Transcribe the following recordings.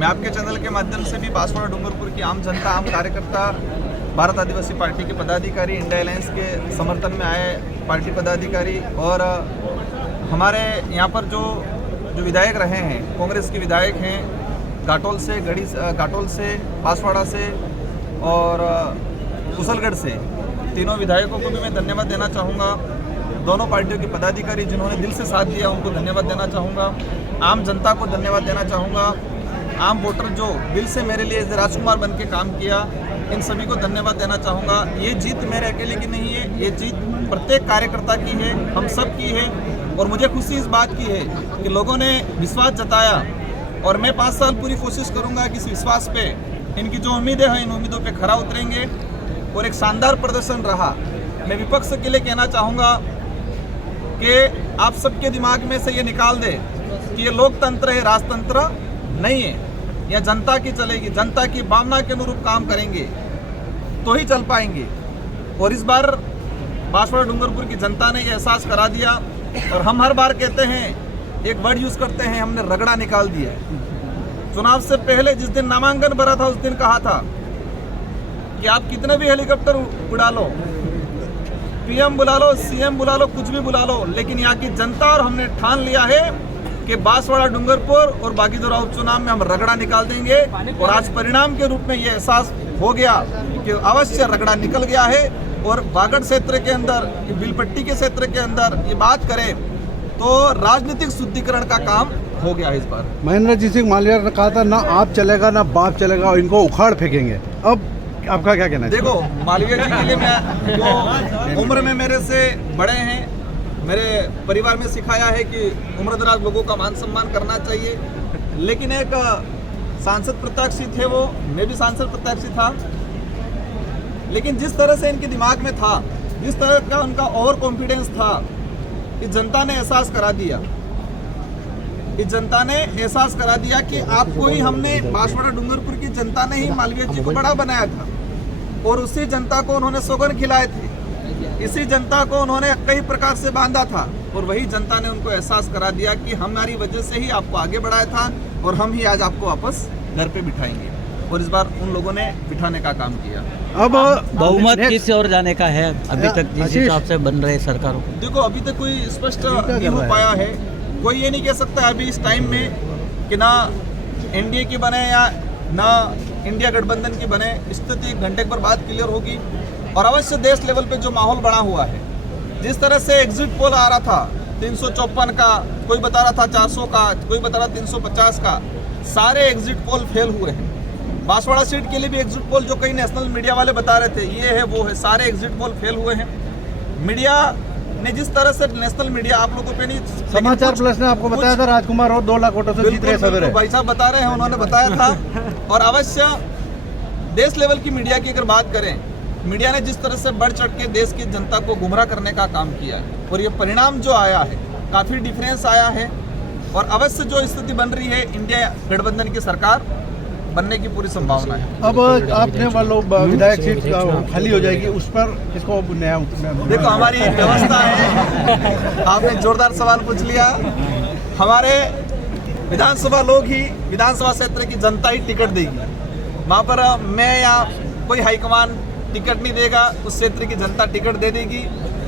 मैं आपके चैनल के माध्यम से भी बांसवाड़ा डूंगरपुर की आम जनता, आम कार्यकर्ता, भारत आदिवासी पार्टी के पदाधिकारी, इंडिया अलायंस के समर्थन में आए पार्टी पदाधिकारी और हमारे यहाँ पर जो विधायक रहे हैं, कांग्रेस के विधायक हैं, घाटोल से, बांसवाड़ा से और कुशलगढ़ से, तीनों विधायकों को भी मैं धन्यवाद देना चाहूँगा। दोनों पार्टियों के पदाधिकारी जिन्होंने दिल से साथ दिया उनको धन्यवाद देना चाहूँगा। आम जनता को धन्यवाद देना चाहूँगा। आम वोटर जो दिल से मेरे लिए राजकुमार बन के काम किया, इन सभी को धन्यवाद देना चाहूँगा। ये जीत मेरे अकेले की नहीं है, ये जीत प्रत्येक कार्यकर्ता की है, हम सब की है। और मुझे खुशी इस बात की है कि लोगों ने विश्वास जताया और मैं 5 साल पूरी कोशिश करूँगा कि इस विश्वास पे, इनकी जो उम्मीदें हैं, इन उम्मीदों पे खरा उतरेंगे। और एक शानदार प्रदर्शन रहा। मैं विपक्ष के लिए कहना चाहूँगा कि आप सबके दिमाग में से ये निकाल दे कि ये लोकतंत्र है, राजतंत्र नहीं है। यह जनता की चलेगी, जनता की भावना के अनुरूप काम करेंगे तो ही चल पाएंगे। और इस बार बांसवाड़ा डूंगरपुर की जनता ने ये एहसास करा दिया। और हम हर बार कहते हैं, एक वर्ड यूज़ करते हैं, हमने रगड़ा निकाल दिया। चुनाव से पहले जिस दिन नामांकन भरा था उस दिन कहा था कि आप कितने भी हेलीकॉप्टर उड़ा लो, पीएम बुला लो, सीएम बुला लो, कुछ भी बुला लो, लेकिन यहाँ की जनता और हमने ठान लिया है कि बांसवाड़ा डूंगरपुर और बागीदोरा उपचुनाव में हम रगड़ा निकाल देंगे। और आज परिणाम के रूप में ये एहसास हो गया कि अवश्य रगड़ा निकल गया है। और बागड़ क्षेत्र के अंदर, बिलपट्टी के क्षेत्र के अंदर ये बात करें तो राजनीतिक शुद्धिकरण का काम हो गया है इस बार। महेंद्रजीत सिंह मालविया ने कहा था, ना आप चलेगा ना बाप चलेगा और इनको उखाड़ फेंकेंगे। अब आपका क्या कहना है? देखो, मालविया जी के लिए मैं, जो उम्र में मेरे से बड़े हैं, मेरे परिवार में सिखाया है कि उम्रदराज लोगों का मान सम्मान करना चाहिए। लेकिन एक सांसद प्रत्याशी थे वो, मैं भी सांसद प्रत्याशी था, लेकिन जिस तरह से इनके दिमाग में था, जिस तरह का उनका ओवर कॉन्फिडेंस था, इस जनता ने एहसास करा दिया। इस जनता ने एहसास करा दिया कि आपको ही हमने, बांसवाड़ा डूंगरपुर की जनता ने ही मालविया जी को बड़ा बनाया था। और उसी जनता को उन्होंने सौगंध खिलाए थे, इसी जनता को उन्होंने कई प्रकार से बांधा था। और वही जनता ने उनको एहसास करा दिया कि हमारी वजह से ही आपको आगे बढ़ाया था और हम ही आज आपको वापस घर पे बिठाएंगे। और इस बार उन लोगों ने बिठाने का काम किया। अब बहुमत किस ओर जाने का है अभी तक जिस हिसाब से बन रहे सरकारों? देखो, अभी तक कोई स्पष्ट नहीं हो पाया है। कोई ये नहीं कह सकता अभी इस टाइम में कि ना एनडीए की बने या ना इंडिया गठबंधन की बने। स्थिति एक घंटे पर बाद क्लियर होगी। और अवश्य देश लेवल पे जो माहौल बना हुआ है, जिस तरह से एग्जिट पोल आ रहा था 354 का, कोई बता रहा था 400 का, कोई बता रहा 350 का, सारे एग्जिट पोल फेल हुए हैं। बांसवाड़ा सीट के लिए भी एग्जिट पोल जो कई नेशनल मीडिया वाले बता रहे थे ये है वो है, सारे एग्जिट पोल फेल हुए हैं। मीडिया ने जिस तरह से, नेशनल मीडिया, आप लोगों पे नहीं, समाचार प्लस ने आपको बताया था राजकुमार और 2 लाख वोटों से जीत रहे सवेरे। भाई साहब बता रहे हैं, उन्होंने बताया था। और अवश्य देश लेवल की मीडिया की अगर बात करें, मीडिया ने जिस तरह से बढ़ चढ़ के देश की जनता को गुमराह करने का काम किया है और ये परिणाम जो आया है, काफ़ी डिफरेंस आया है। और अवश्य जो स्थिति बन रही है, इंडिया गठबंधन की सरकार बनने की पूरी संभावना है। अब आपने वालों विधायक सीट खाली हो जाएगी, उस पर किसको नया? देखो, हमारी एक व्यवस्था है। आपने जोरदार सवाल पूछ लिया। हमारे विधानसभा लोग ही, विधानसभा क्षेत्र की जनता ही टिकट देगी। वहाँ पर मैं या कोई हाईकमान टिकट नहीं देगा, उस क्षेत्र की जनता टिकट दे देगी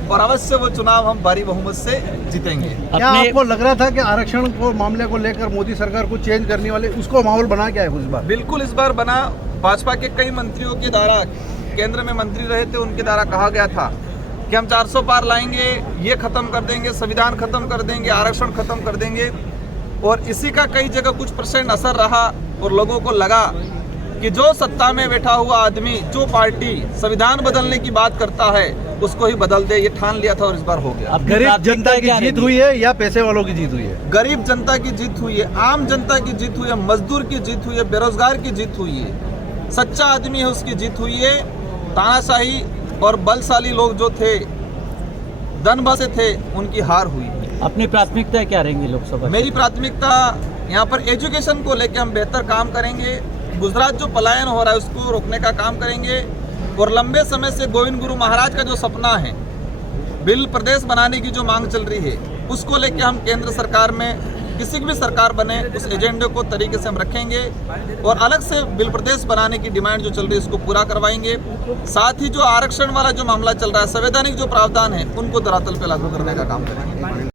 और अवश्य वो चुनाव हम भारी बहुमत से जीतेंगे। क्या आपको लग रहा था कि आरक्षण को मामले को लेकर मोदी सरकार को चेंज करने वाले, उसको माहौल बना क्या है इस बार? बिल्कुल इस बार बना। भाजपा के कई मंत्रियों के द्वारा, केंद्र में मंत्री रहे थे, उनके द्वारा कहा गया था कि हम 400 पार लाएंगे, ये खत्म कर देंगे, संविधान खत्म कर देंगे, आरक्षण खत्म कर देंगे। और इसी का कई जगह कुछ % असर रहा और लोगों को लगा कि जो सत्ता में बैठा हुआ आदमी, जो पार्टी संविधान बदलने की बात करता है उसको ही बदल दे, ये ठान लिया था और इस बार हो गया। गरीब जनता की जीत हुई है या पैसे वालों की जीत हुई है? गरीब जनता की जीत हुई है, आम जनता की जीत हुई है, मजदूर की जीत हुई है, बेरोजगार की जीत हुई है, सच्चा आदमी है उसकी जीत हुई है। तानाशाही और बलशाली लोग जो थे, धनबसे थे, उनकी हार हुई। अपनी प्राथमिकता क्या रहेंगी लोकसभा? मेरी प्राथमिकता यहाँ पर एजुकेशन को लेकर हम बेहतर काम करेंगे। गुजरात जो पलायन हो रहा है उसको रोकने का काम करेंगे। और लंबे समय से गोविंद गुरु महाराज का जो सपना है, बिल प्रदेश बनाने की जो मांग चल रही है, उसको लेकर हम केंद्र सरकार में किसी की भी सरकार बने उस एजेंडे को तरीके से हम रखेंगे और अलग से बिल प्रदेश बनाने की डिमांड जो चल रही है इसको पूरा करवाएंगे। साथ ही जो आरक्षण वाला जो मामला चल रहा है, संवैधानिक जो प्रावधान है उनको धरातल पे लागू करने का काम करेंगे।